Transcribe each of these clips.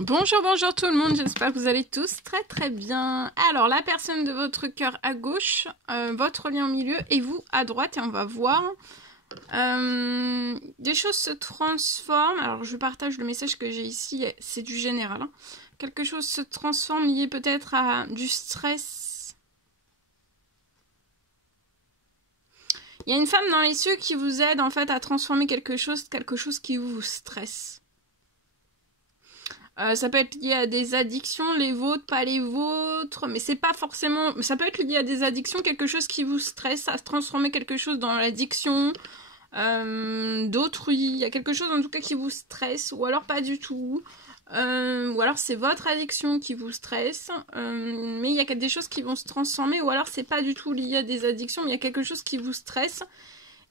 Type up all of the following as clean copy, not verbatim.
Bonjour, bonjour tout le monde, j'espère que vous allez tous très très bien. Alors, la personne de votre cœur à gauche, votre lien au milieu et vous à droite, et on va voir. Des choses se transforment. Alors, je partage le message que j'ai ici, c'est du général. Hein. Quelque chose se transforme lié peut-être à du stress. Il y a une femme dans les cieux qui vous aide en fait à transformer quelque chose qui vous stresse. Ça peut être lié à des addictions, les vôtres, pas les vôtres, mais c'est pas forcément... Ça peut être lié à des addictions, quelque chose qui vous stresse, à transformer quelque chose dans l'addiction d'autrui. Il y a quelque chose en tout cas qui vous stresse, ou alors pas du tout. Ou alors c'est votre addiction qui vous stresse, mais il y a des choses qui vont se transformer, ou alors c'est pas du tout lié à des addictions, mais il y a quelque chose qui vous stresse.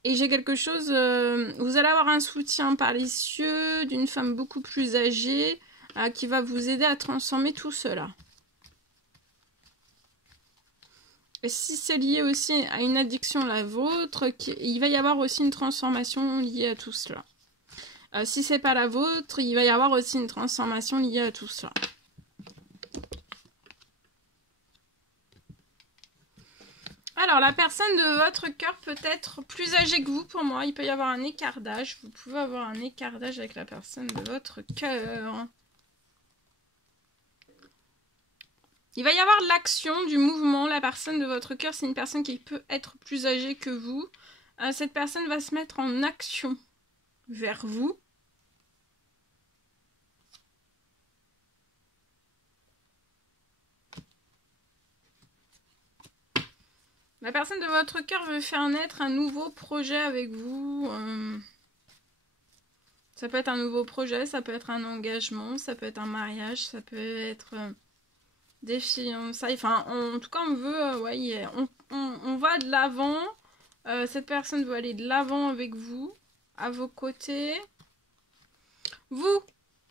Et j'ai quelque chose... vous allez avoir un soutien par les cieux d'une femme beaucoup plus âgée, qui va vous aider à transformer tout cela. Et si c'est lié aussi à une addiction la vôtre, il va y avoir aussi une transformation liée à tout cela. Si c'est pas la vôtre, il va y avoir aussi une transformation liée à tout cela. Alors, la personne de votre cœur peut être plus âgée que vous pour moi. Il peut y avoir un écart d'âge. Vous pouvez avoir un écart d'âge avec la personne de votre cœur. Il va y avoir de l'action, du mouvement. La personne de votre cœur, c'est une personne qui peut être plus âgée que vous. Cette personne va se mettre en action vers vous. La personne de votre cœur veut faire naître un nouveau projet avec vous. Ça peut être un nouveau projet, ça peut être un engagement, ça peut être un mariage, ça peut être... des fiançailles, enfin en tout cas on veut, ouais, on va de l'avant, cette personne veut aller de l'avant avec vous, à vos côtés. Vous,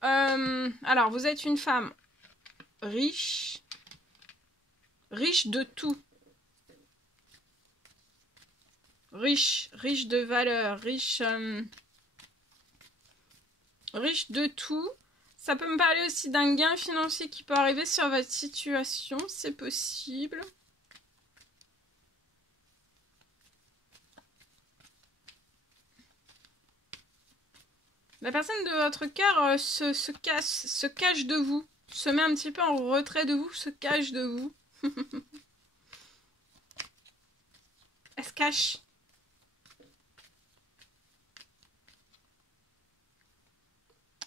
alors vous êtes une femme riche, riche de tout, riche de valeur, riche de tout. Ça peut me parler aussi d'un gain financier qui peut arriver sur votre situation, c'est possible. La personne de votre cœur se cache de vous, se met un petit peu en retrait de vous, se cache de vous. Elle se cache.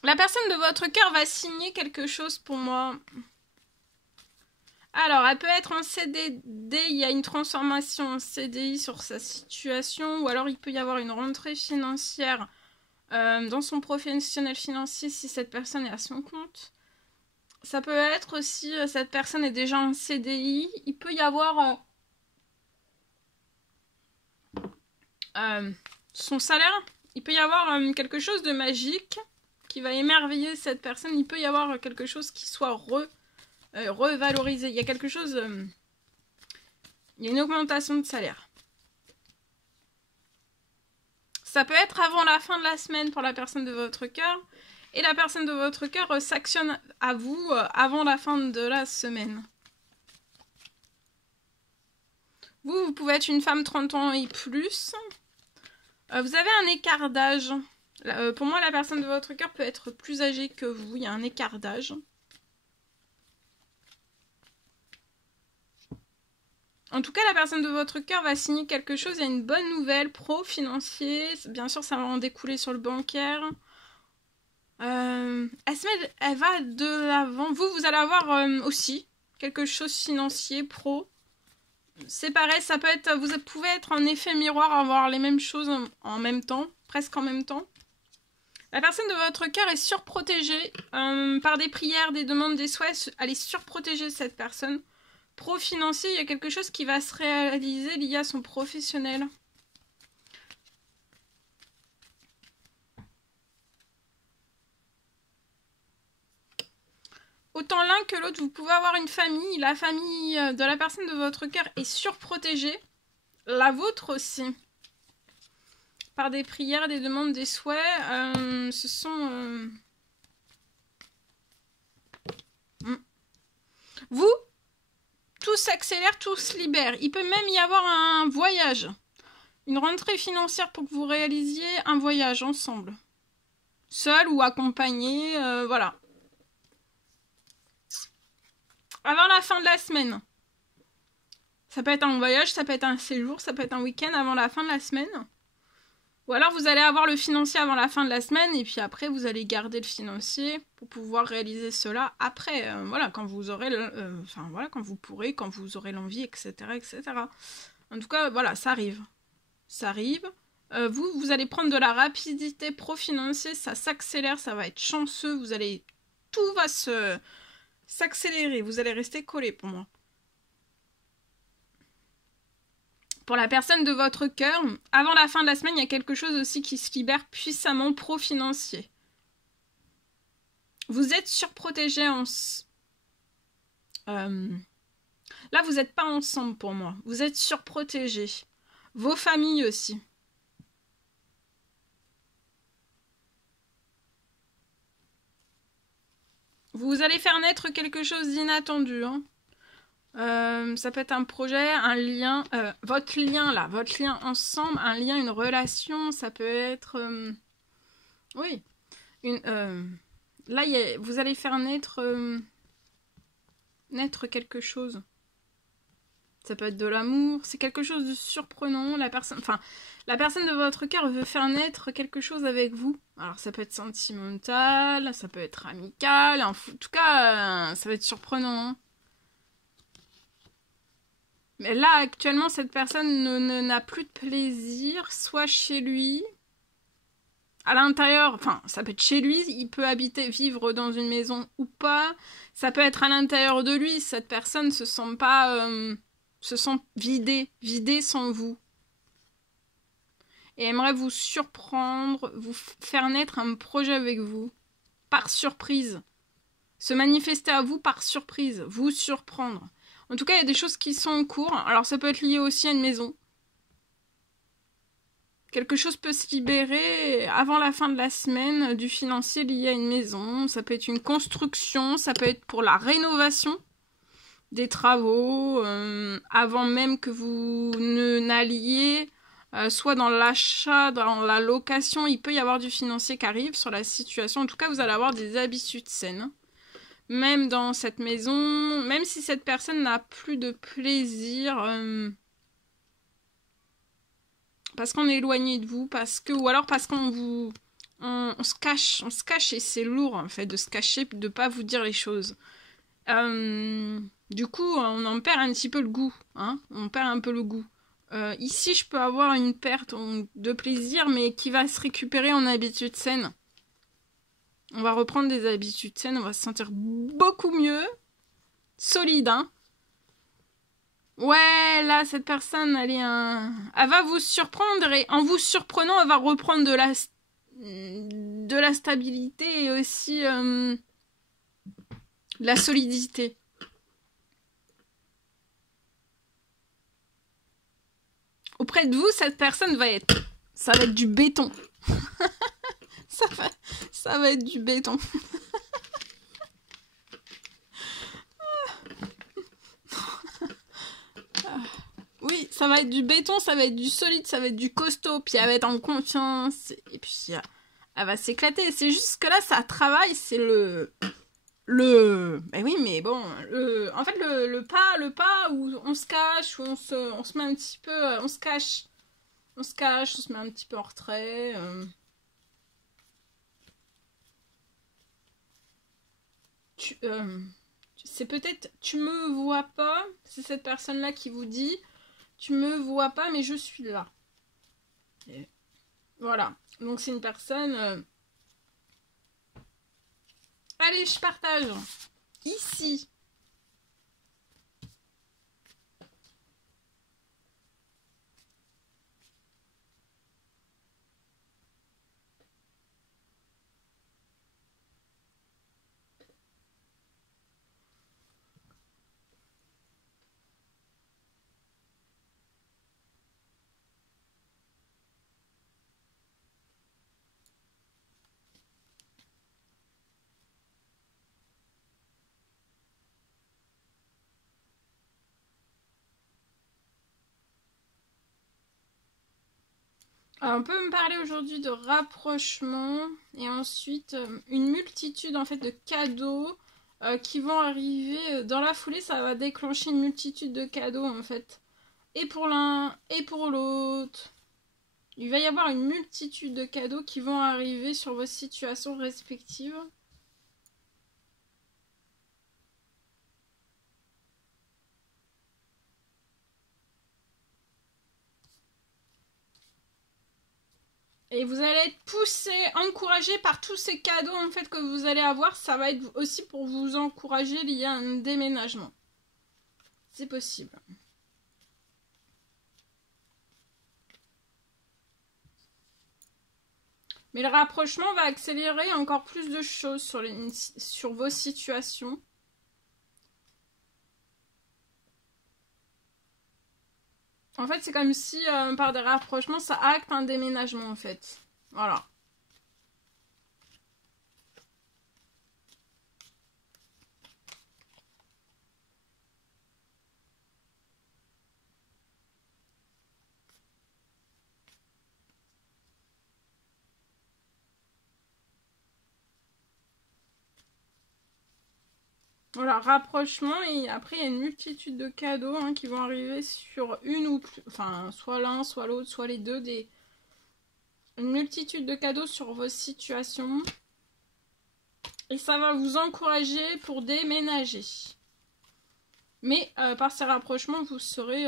La personne de votre cœur va signer quelque chose pour moi. Alors, elle peut être en CDD, il y a une transformation en CDI sur sa situation, ou alors il peut y avoir une rentrée financière dans son professionnel financier si cette personne est à son compte. Ça peut être aussi, cette personne est déjà en CDI, il peut y avoir son salaire, il peut y avoir quelque chose de magique qui va émerveiller cette personne, il peut y avoir quelque chose qui soit revalorisé. Il y a quelque chose... il y a une augmentation de salaire. Ça peut être avant la fin de la semaine pour la personne de votre cœur. Et la personne de votre cœur s'actionne à vous avant la fin de la semaine. Vous pouvez être une femme 30 ans et plus. Vous avez un écart d'âge. Pour moi, la personne de votre cœur peut être plus âgée que vous. Il y a un écart d'âge. En tout cas, la personne de votre cœur va signer quelque chose. Il y a une bonne nouvelle pro-financier. Bien sûr, ça va en découler sur le bancaire. Elle va de l'avant. Vous allez avoir aussi quelque chose financier, pro. C'est pareil, ça peut être... Vous pouvez être en effet miroir, avoir les mêmes choses en même temps. Presque en même temps. La personne de votre cœur est surprotégée par des prières, des demandes, des souhaits. Elle est surprotégée, cette personne. Pro-financier, il y a quelque chose qui va se réaliser lié à son professionnel. Autant l'un que l'autre, vous pouvez avoir une famille. La famille de la personne de votre cœur est surprotégée. La vôtre aussi. Par des prières, des demandes, des souhaits. Ce sont... s'accélère, tout se libère. Il peut même y avoir un voyage. Une rentrée financière pour que vous réalisiez un voyage ensemble. Seul ou accompagné, voilà. Avant la fin de la semaine. Ça peut être un voyage, ça peut être un séjour, ça peut être un week-end avant la fin de la semaine. Ou alors vous allez avoir le financier avant la fin de la semaine et puis après vous allez garder le financier pour pouvoir réaliser cela après. Voilà, quand vous aurez enfin voilà, quand vous pourrez, quand vous aurez l'envie, etc., etc. En tout cas, voilà, ça arrive. Ça arrive. Vous allez prendre de la rapidité pro-financier, ça s'accélère, ça va être chanceux, tout va s'accélérer, vous allez rester collé pour moi. Pour la personne de votre cœur, avant la fin de la semaine, il y a quelque chose aussi qui se libère puissamment pro-financier. Vous êtes surprotégé là, vous n'êtes pas ensemble pour moi. Vous êtes surprotégés. Vos familles aussi. Vous allez faire naître quelque chose d'inattendu. Hein. Ça peut être un projet, un lien, votre lien ensemble, un lien, une relation, ça peut être, oui, là vous allez faire naître quelque chose. Ça peut être de l'amour, c'est quelque chose de surprenant. La personne de votre cœur veut faire naître quelque chose avec vous. Alors ça peut être sentimental, ça peut être amical, en tout cas, ça va être surprenant. Hein. Mais là, actuellement, cette personne n'a plus de plaisir, soit chez lui, à l'intérieur, enfin, ça peut être chez lui, il peut vivre dans une maison ou pas, ça peut être à l'intérieur de lui, cette personne se sent vidée sans vous. Et aimerait vous surprendre, vous faire naître un projet avec vous, par surprise. Se manifester à vous par surprise, vous surprendre. En tout cas, il y a des choses qui sont en cours. Alors, ça peut être lié aussi à une maison. Quelque chose peut se libérer avant la fin de la semaine du financier lié à une maison. Ça peut être une construction, ça peut être pour la rénovation des travaux, avant même que vous n'alliez, soit dans l'achat, dans la location. Il peut y avoir du financier qui arrive sur la situation. En tout cas, vous allez avoir des habitudes saines. Même dans cette maison, même si cette personne n'a plus de plaisir, parce qu'on est éloigné de vous, ou alors parce qu'on se cache et c'est lourd en fait de se cacher, de pas vous dire les choses. Du coup, on en perd un petit peu le goût, hein, on perd un peu le goût. Ici, je peux avoir une perte de plaisir, mais qui va se récupérer en habitude saine. On va reprendre des habitudes saines, on va se sentir beaucoup mieux, solide, hein. Ouais, là, cette personne, elle va vous surprendre et en vous surprenant, elle va reprendre de la stabilité et aussi de la solidité. Auprès de vous, cette personne ça va être du béton. Ça va être du béton. Oui, ça va être du béton, ça va être du solide, ça va être du costaud, puis elle va être en confiance, et puis elle va s'éclater. C'est juste que là, ça travaille, c'est mais oui, mais bon, en fait, le pas où on se cache, où on se met un petit peu, on se cache, on se met un petit peu en retrait. C'est peut-être, tu me vois pas, c'est cette personne-là qui vous dit, tu me vois pas, mais je suis là. Et voilà, donc c'est une personne... Allez, je partage. Ici. On peut me parler aujourd'hui de rapprochement et ensuite une multitude en fait de cadeaux qui vont arriver dans la foulée. Ça va déclencher une multitude de cadeaux en fait, et pour l'un et pour l'autre. Il va y avoir une multitude de cadeaux qui vont arriver sur vos situations respectives. Et vous allez être poussé, encouragé par tous ces cadeaux en fait que vous allez avoir. Ça va être aussi pour vous encourager lié à un déménagement. C'est possible. Mais le rapprochement va accélérer encore plus de choses sur vos situations. En fait, c'est comme si par des rapprochements, ça acte un déménagement en fait. Voilà. Voilà, rapprochement, et après il y a une multitude de cadeaux qui vont arriver sur une ou plus, enfin soit l'un, soit l'autre, soit les deux, une multitude de cadeaux sur vos situations. Et ça va vous encourager pour déménager. Mais par ces rapprochements, vous serez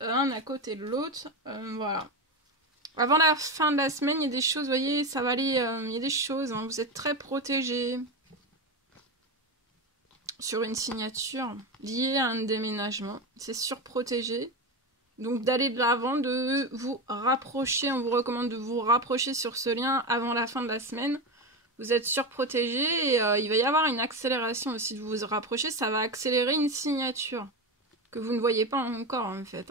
un à côté de l'autre. Voilà. Avant la fin de la semaine, il y a des choses, vous voyez, ça va aller, il y a des choses, vous êtes très protégés sur une signature liée à un déménagement. C'est surprotégé. Donc d'aller de l'avant, de vous rapprocher, on vous recommande de vous rapprocher sur ce lien avant la fin de la semaine. Vous êtes surprotégé et il va y avoir une accélération aussi de vous rapprocher. Ça va accélérer une signature que vous ne voyez pas encore en fait.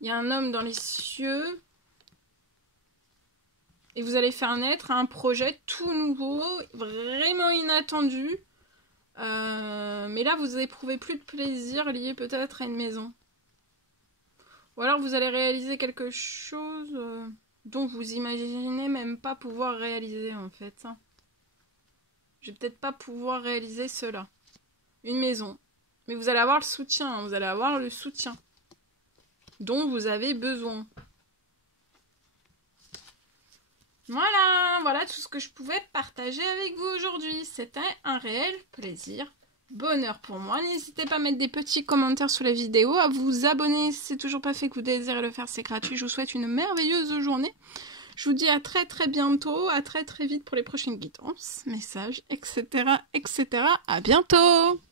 Il y a un homme dans les cieux. Et vous allez faire naître un projet tout nouveau, vraiment inattendu. Mais là, vous éprouvez plus de plaisir lié peut-être à une maison. Ou alors vous allez réaliser quelque chose dont vous imaginez même pas pouvoir réaliser en fait. Je vais peut-être pas pouvoir réaliser cela. Une maison. Mais vous allez avoir le soutien, vous allez avoir le soutien dont vous avez besoin. Voilà tout ce que je pouvais partager avec vous aujourd'hui. C'était un réel plaisir. Bonheur pour moi. N'hésitez pas à mettre des petits commentaires sous la vidéo, à vous abonner si c'est toujours pas fait, que vous désirez le faire, c'est gratuit. Je vous souhaite une merveilleuse journée. Je vous dis à très très bientôt, à très très vite pour les prochaines guidances, messages, etc. etc. À bientôt!